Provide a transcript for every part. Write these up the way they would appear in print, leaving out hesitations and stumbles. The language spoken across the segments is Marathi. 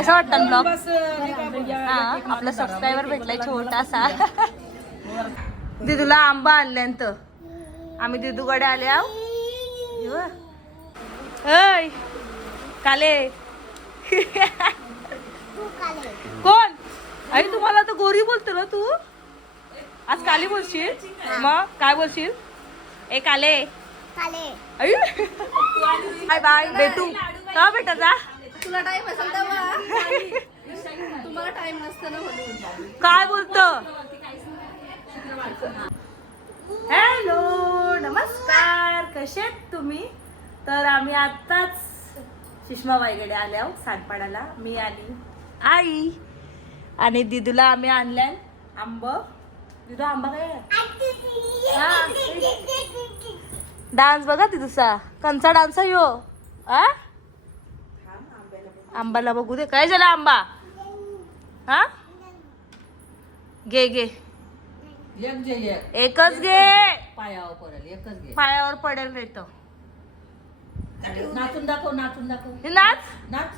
कैसा वाटतं ब्लॉग? हा आपला सबस्क्रायबर भेटलाय छोटासा. दिदूला आंबा आणल्यानंत आम्ही दिदूकडे आले आहो. काले कोण आई तुम्हाला तर गोरी बोलतो ना तू. आज काली बोलशील मग काय बोलशील? ए काले आई बाय बाय भेटू का भेटा जा. तुला टाइम असेल तेव्हा तुम्हाला टाइम नसतं ना म्हणून. काय बोलतो? हॅलो नमस्कार कसे आहेत तुम्ही? तर आम्ही आत्ताच सुषमाबाईकडे आले आहो सांडपाड्याला. मी आणि आई आणि दिदूला आम्ही आणल्यान आंब. दिदू आंबा काय डान्स बघा दिदूचा कंचा डान्स यो. आ आंबाला बघू दे. काय झालं आंबा? हा घे घे एकच घे. पायावर पडेल रे तो. नाचून दाखव नाचून दाखव. हे नाच नाच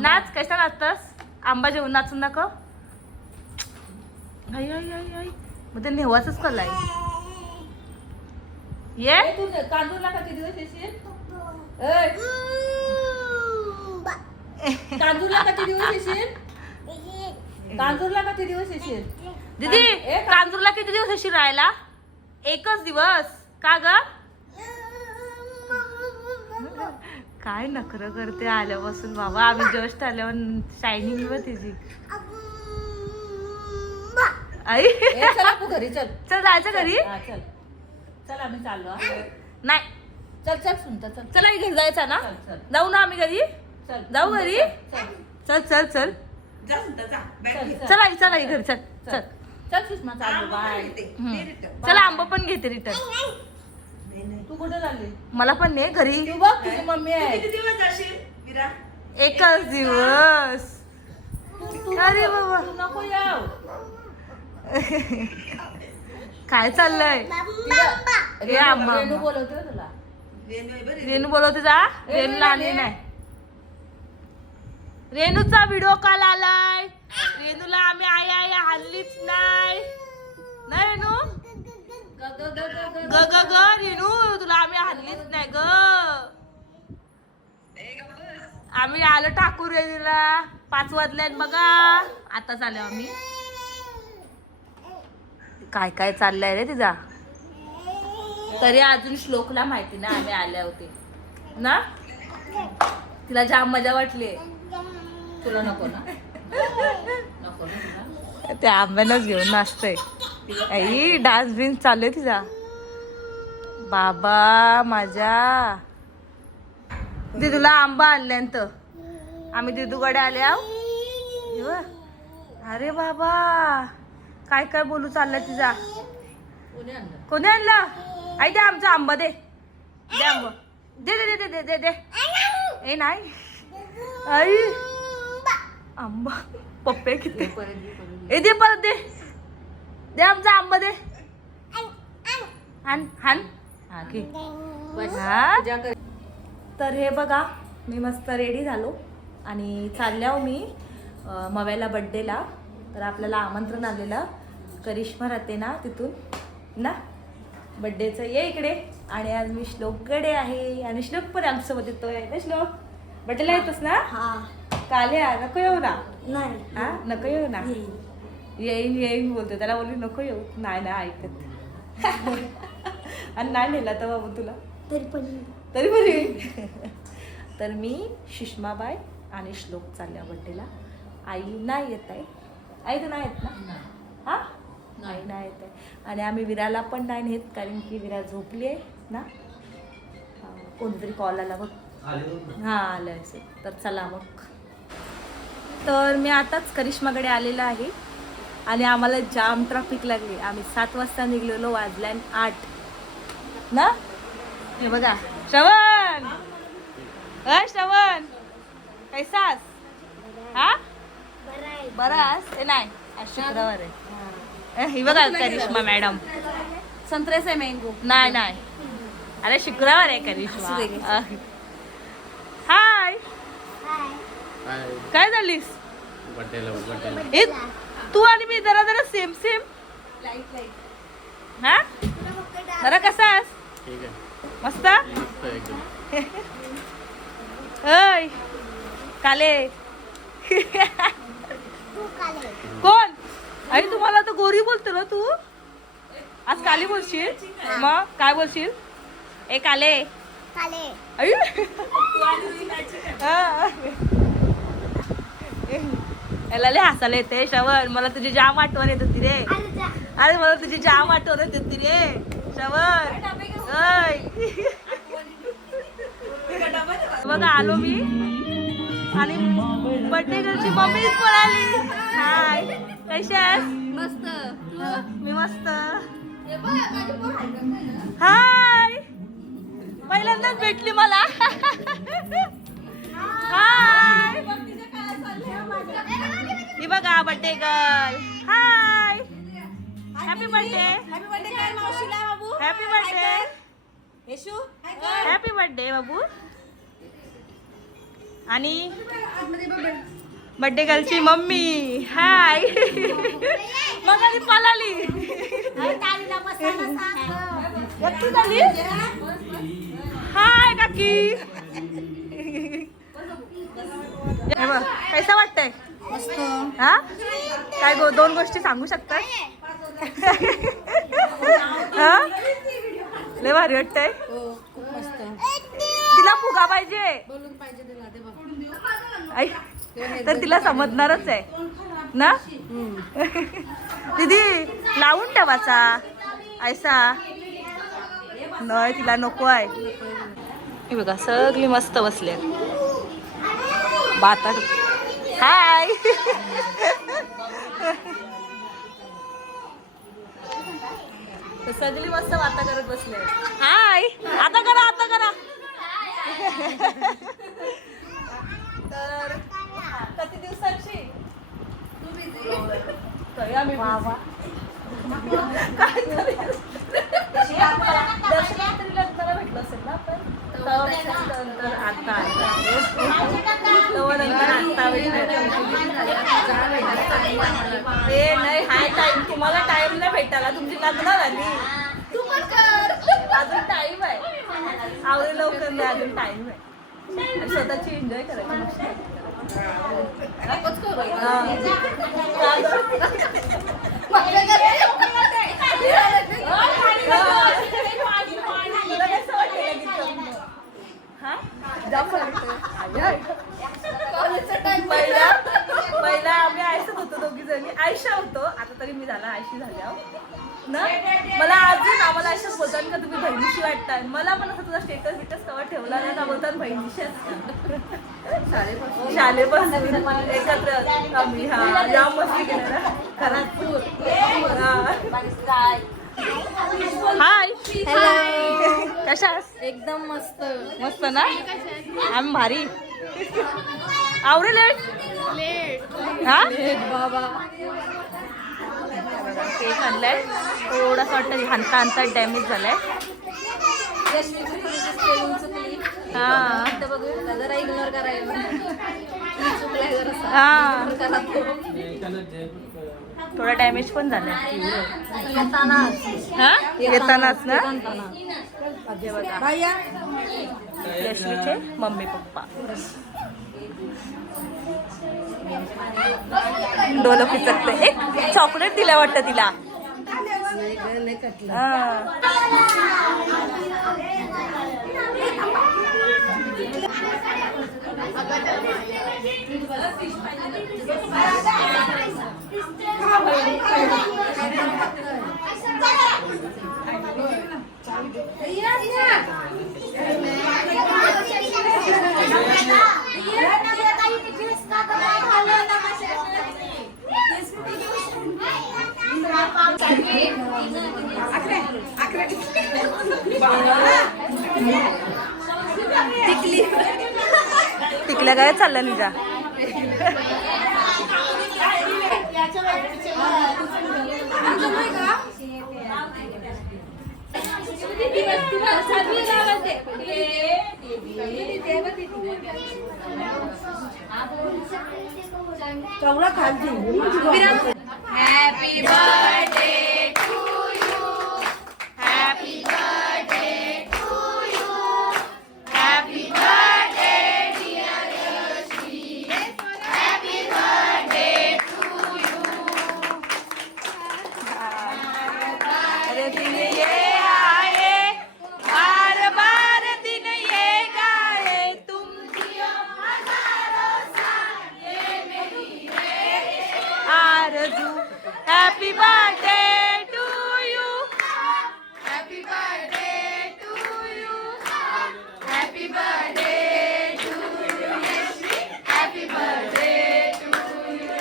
नाच कशा नाचतस? आंबा जेवण नाचून दाखव. आई आई आई आई मग ते नेवाच कलाय. ये तू तांदूळला किती दिवस येशील? तांदूळला किती दिवस येशील? तांदूळला किती दिवस येशील? दीदी कांजूरला किती दिवस अशी राहायला? एकच दिवस का ग? काय नखरं करते आल्यापासून बाबा. आम्ही जस्ट आल्यावर शायनिंग व तिची आई. चल तू घरी चल. चल जायचं घरी. हा, चल चल आम्ही चाललो हा. नाही चल चल सुनता चल. चला घरी जायचं ना. चल, चल. जाऊ ना आम्ही घरी. चल जाऊ घरी. चल चल चल चल चल चला चला घरी चल चल. चल सुषमा चाललो बाय. चला आंबा पण घेते रिटर्न. तू कुठे चालली? मला पण नाही घरी. तू बघ तुझी मम्मी आहे. एकच दिवस. अरे बाबा तू नको याव. काय चाललंय? हे आंबा रेणू बोलवते हो तुला. रेणू बोलवते जा. रेणूला आणली नाही. रेणूचा व्हिडिओ कॉल आलाय. रेणूला आम्ही आई आई हल्लीच नाही ना रेणू. ग ग ग रेणू तुला आम्ही हल्लीच नाही ग. आम्ही आलो टाकू रेणूला. 5 वाजल्यात बघा. आताच आलो आम्ही. काय काय चाललंय रे तिचा. तरी अजून श्लोकला माहिती ना आम्ही आले होते ना. तिला जाम मजा वाटली. तुला नको ना. नको ना. त्या आंब्यानंच घेऊन नाचतंय. आई डान्स बिन्स चालू आहे तिचा. बाबा माझ्या दिदूला आंबा आणल्यानंत आम्ही दिदूकडे आले आहो. अरे बाबा काय काय बोलू चाललंय तिचा. कोणी आणलं? कोणी आणलं? आई दे आमचा आंबा दे. दे आंबा दे दे दे दे दे दे. ए नाही आई आंबा पप्पे किती. ए दे परत दे. दे आमचा आंबा दे. हान हान हा घे. हा. तर हे बघा मी मस्त रेडी झालो आणि चालल्या हो मी मव्याला बड्डेला. तर आपल्याला आमंत्रण आलेलं करिश्मा राहते ना तिथून ना बड्डेचं. ये इकडे. आणि आज मी श्लोककडे आहे आणि श्लोक पण आमच्यासोबत येतोय ना. श्लोक बड्डेला येतोस ना? काल्या नको येऊ ना. हा नको येऊ ना. येईन येईन बोलतो. त्याला बोलली नको येऊ. नाही ना ऐकत. आणि नाही नेला तर बाबू तुला तरी पण येईल. तर मी सुषमाबाई आणि श्लोक चालल्या बड्डेला. आई नाही येत आहे. आई तर नाही येत ना. हा नाही नाही येत आहे. आणि आम्ही विराला पण नाही नेत कारण की विरा झोपली आहे ना. कोणतरी कॉल आला बघ. हां आलं असेल. तर चला मग. तर मी आताच करिश्माकडे आलेलं आहे आणि आम्हाला जाम ट्रॅफिक लागली. आम्ही 7 वाजता निघलेलो. वाजल्यान 8 ना. हे बघा श्रवण. श्रवण कैसास? हा बरास. ते नाही आज शुक्रवार आहे. ही बघा करिश्मा मॅडम. संत्र्याचा मँगो. नाही नाही अरे शुक्रवार आहे करिश्मा. हाय काय झालीस? ए तू आणि मी जरा जरा सेम सेम. हा जरा कसा आहेस? मस्त. अय काले कोण? आई तुम्हाला तर गोरी बोलतो ना तू. आज काली बोलशील? मग काय बोलशील? ए काले आई. याला लय हसायला येते श्रवण. मला तुझी जाम आठवण येत होती रे. अरे मला तुझी जाम आठवण येत होती रे श्रवण. बघा आलो मी आणि बर्थडे गर्लची मम्मीच पण आली. हाय कशी आहेस? मस्त. मी मस्त. हाय पहिल्यांदाच भेटली मला. हाय ही बघा birthday girl. Hi happy birthday. Happy birthday. Happy birthday बाबू. आणि बर्थडे गर्लची मम्मी. हाय मग आधी पळाली. एकटी झाली. हाय काकी. कैसा वाटतंय? हा काय दोन गोष्टी सांगू शकतात? हा लय भारी वाटतंय. तिला फुगा पाहिजे आई तर तिला समजणारच आहे ना. दीदी लावून ठेवाचा ऐसा नाही तिला नको आहे. हे बघा सगळी मस्त बसले बाता. हाय सगळी मस्त बाता करत बसले. हाय आता करा आता करा. तर किती दिवसांची दर्शनातरी लग्नाला भेटलो असेल ना आपण. नंतर आता ते नाही हाय टाइम. तुम्हाला टाइम नाही भेटायला. तुमची लग्न झाली अजून टाइम आहे. आवडे लवकर नाही अजून टाइम आहे. आणि स्वतःची एन्जॉय करायची. पहिला आम्ही आयशत होतो दोघी जणी. आयशा होतो आता तरी मी झाला आयशी झाल्या ना. मला अजून आम्हाला अशाच बोलतात का तुम्ही बहिणीशी वाटतात. मला पण असं तुझा स्टेटस बिटस कवर ठेवला नाही का बोलतात बहिणीशी असतात. शाळेपासून एकत्र आम्ही. हा जाम मस्ती केलं ना खरात. हाय कशा एकदम मस्त. मस्त ना. आम्ही भारी. आवडे लेट हा बाबा केक आणलाय. थोडासा वाटतं हाणता हाणता डॅमेज झालाय. हा जरा इग्नोर करायला. हा थोडा डॅमेज पण झालाय. हा येतानाच ना. यशमीचे मम्मी पप्पा डोलं पिचकते. एक चॉकलेट दिल्या वाटतं तिला. टिकल्या काय चाललं निजा. चौला खालची happy birthday to you, happy birthday to you, happy birthday dear Yashvi, happy birthday to you. अरे दिन ये आए, बार बार दिन ये गाए, तुम जियो हजारों साल, ये मेरी आरज़ू. Happy birthday to you. Happy birthday to you. Happy birthday to you. Happy birthday to you.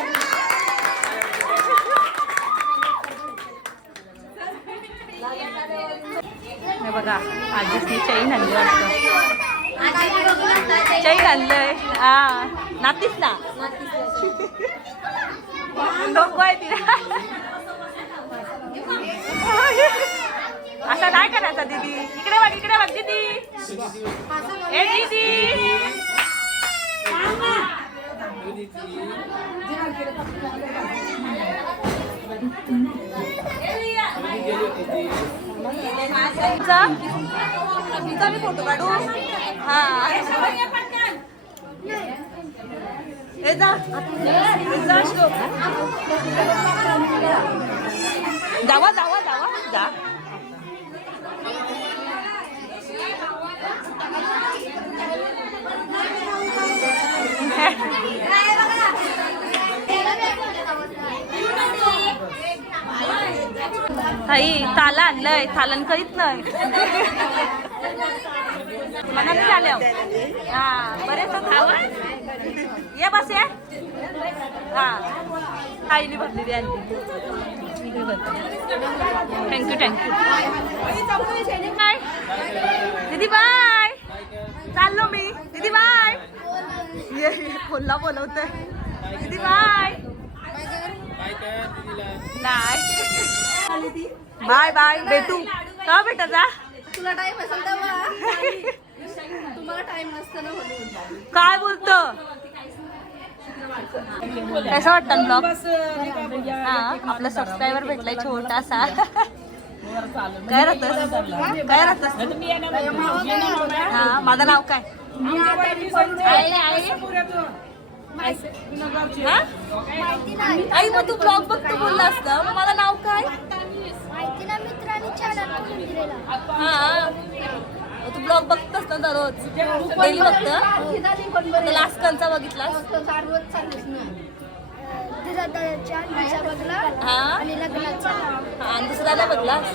हे बघा आजीसनी चैन आणली वाटतं. चैन आणलंय. हा नातीस ना नको आहे तिला. असं नाही करायचा दीदी. इकडे बघ दीदी. ए दीदी तुमचा मी फोटो काढू. हा जावा जा. ताई ताला आणलंय. थालन करीत नाही मनात झाल्या. हा बरेच खावा. ये बस या. हा ताईने भरलेली आणली. थँक्यू बाय दीदी. बाय. चाललो मी दीदी. बाय. ये खोलला बोलवतोय दीदी. बाय. नाही बाय भेटू. का भेटा जा. तुला टाइम असेल तेव्हा. तुम्हाला टाइम नसतं ना म्हणून. काय बोलतो. कसं वाटतं ब्लॉग. हा आपला सबस्क्रायबर भेटलाय छोटासा. काय राहतस. हा माझं नाव काय. आई मग तू ब्लॉग बघतो बोलला असतं. मग माझं नाव काय. हा तू ब्लॉग बघतोस ना दररोज. डेली बघतं. लास्ट कंचा बघितला. हा आणि दुसऱ्याला बघलास.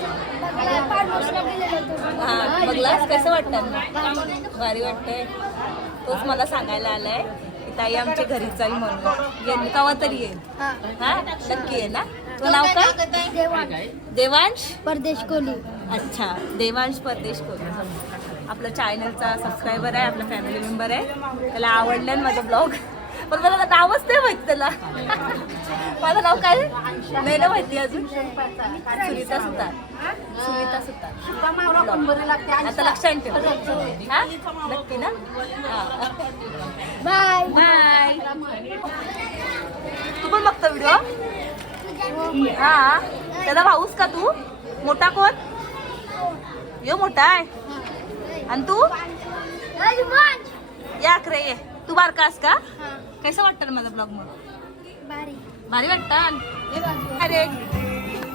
हा बघलास. कसं वाटतं. भारी वाटतंय. तोच मला सांगायला आलाय की ताई आमच्या घरी चाल म्हणून. येईल कवा तरी येईल. हा नक्की आहे ना. तुझं नाव काय. देवांश परदेश कोली. अच्छा देवांश परदेश कोली आपला चॅनलचा सबस्क्रायबर आहे. आपला फॅमिली मेंबर आहे. त्याला आवडलं ना माझं ब्लॉग. पण मला नावच नाही माहिती त्याला. माझं नाव काय नाही ना माहिती अजून. सुनीता सुतार. आता लक्षात ठेव. हा नक्की ना. बाय. बाय. तू पण बघतो व्हिडिओ. हा त्याचा भाऊस का तू. मोठा कोण. यो मोठा आहे. आणि तू या खरे ये. तू बारकास का. कसं वाटतं ना माझा ब्लॉग. मग भारी वाटतं. अरे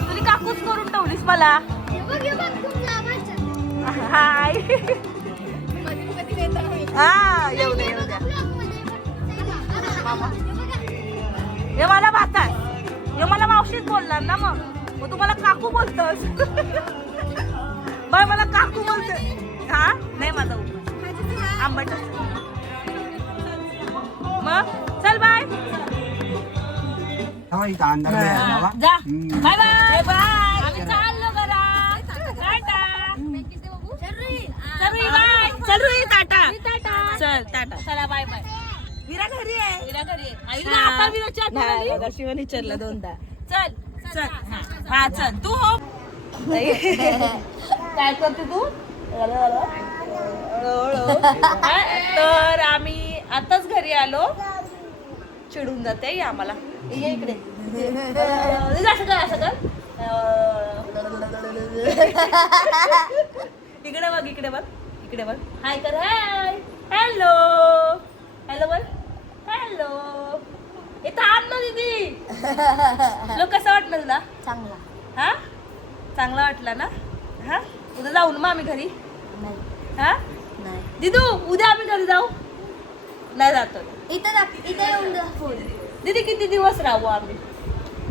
तुला काकूच करून ठेवलीस मला. हाय. हा येऊ द्या. हे मला भात आहे. हे मला मावशीच बोलणार ना. मग तू मला काकू बोलतोस. बाय मला काकू बोलते. हा नाही माझा आंबट. मग चल बाय. जा बाय बाय. आम्ही चाललो घरात. चल रुई टाटा. चल टाटा. चला बाय बाय. विरा घरी आहे. शिवानी विचारला दोनदा. चल हा चल तू हो. काय करते तू. तर आम्ही आताच घरी आलो. चिडून जाते ये आम्हाला ये इकडे असं कर असं कर इकडे बघ इकडे बघ इकडे बघ हाय कर हाय हॅलो हॅलो बोल हॅलो हे थांब ना दीदी लोक कसं वाटलं तुला चांगला हा चांगला वाटला ना हा उद्या जाऊ ना मग आम्ही घरी नाही हा नाही दीदू उद्या आम्ही घरी जाऊ नाही जातो इथे येऊन जा फोन दीदी किती दिवस राहू आम्ही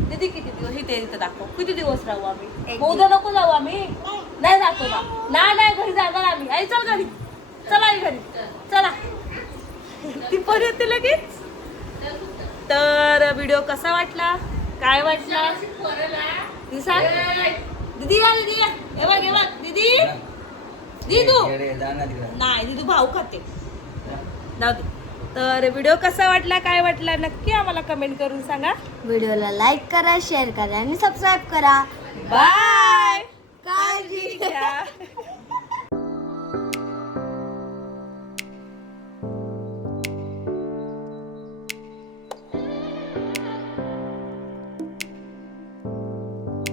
दीदी किती दिवस इथे इथे दाखव किती दिवस राहू आम्ही एक मग उद्या नको जाऊ आम्ही नाही जातो ना नाही नाही घरी जाणार आम्ही आई चल घरी चला आई घरी चला ती पण येते लगेच तर व्हिडिओ कसा वाटला काय वाटला ती सांग दीदी या दीदी या हे बघ दीदी दीदू नाही दीदू भाऊ खाते जाऊ दे तर व्हिडिओ कसा वाटला काय वाटला नक्की आम्हाला कमेंट करून सांगा व्हिडिओला लाईक करा शेअर करा आणि सबस्क्राईब करा बाय काळजी घ्या. घ्या